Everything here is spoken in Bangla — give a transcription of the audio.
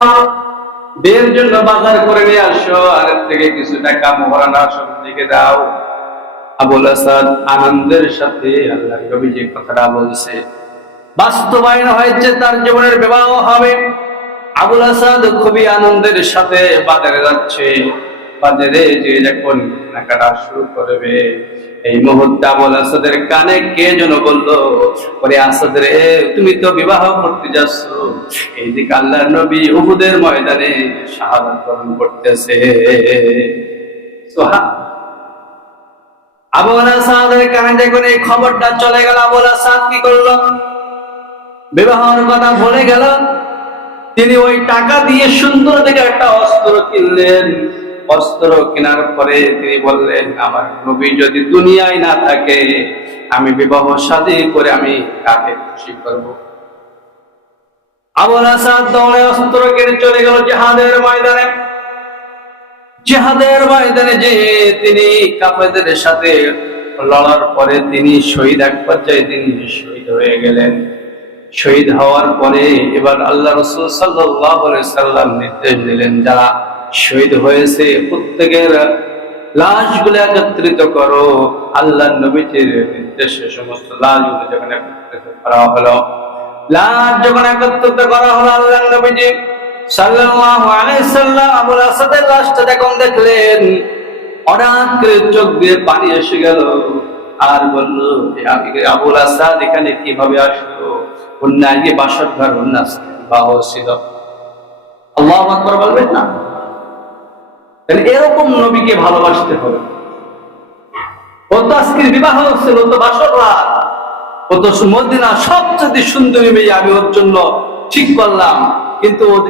বিয়ের জন্য বাজার করে নিয়ে আসো, আর থেকে কিছু টাকা মোহরানা সব দিকে দাও। আবুল আসাদ আনন্দের সাথে আল্লাহ নবী যে কথাটা বলছে বাস্তবায়ন হয়েছে, তার জীবনের বিবাহ হবে। আবুল আসাদ খুবই আনন্দের সাথে বাজারে যাচ্ছে। বাজারে যে যখন কেনাকাটা শুরু করবে, এই মুহূর্তে আবুল আসাদের কানে কে যেন বললো, ওরে আসাদ রে, তুমি তো বিবাহ করতে যাচ্ছ। এইদিকে আল্লাহর নবী উহুদের ময়দানে শাহাদাত বরণ করতেছে। আবুল আসাদের কানে যখন এই খবরটা চলে গেল, আবুল আসাদ কি করলো? বিবাহের কথা ভুলে গেল। তিনি ওই টাকা দিয়ে সুন্দর দেখে একটা অস্ত্র কিনলেন। অস্ত্র কেনার পরে তিনি বললেন, আমার নবী যদি দুনিয়ায় না থাকে, আমি বিবাহ শাদী করে আমি কাকে খুশি করব? আবুল আসাদ দৌড়ে অস্ত্র কিনে চলে গেল জিহাদের ময়দানে। জিহাদের ময়দানে যে তিনি কাফেরদের সাথে লড়ার পরে তিনি শহীদ, এক পর্যায়ে তিনি শহীদ হয়ে গেলেন। শহীদ হওয়ার পরে এবার আল্লাহ রাসূল সাল্লাল্লাহু আলাইহি সাল্লাম নির্দেশ দিলেন, যারা শহীদ হয়েছে প্রত্যেকের লাশগুলো একত্রিত করো। আল্লাহর নবীর নির্দেশে সমস্ত লাশগুলো যখন একত্রিত করা হলো, লাশ যখন একত্রিত করা হলো, আল্লাহর নবীজি সাল্লাল্লাহু আলাইহি সাল্লাম আবুল আসাদের লাশটা যখন দেখলেন, হঠাৎ করে চোখ দিয়ে পানি এসে গেল, আর বললো, আবুল আসাদ এখানে কিভাবে আসলো? অন্যায় বাসর ঘর উন্নাস বিবাহ ছিল। আল্লাহু আকবার বলবেন না? এরকম নবীকে ভালোবাসতে হবে। ও তো আজকের বিবাহ ছিল, ও তো বাসর রাত, ও তো মদিনা সবচেয়ে সুন্দরী মেয়ে, আমি ওর জন্য ঠিক করলাম, কিন্তু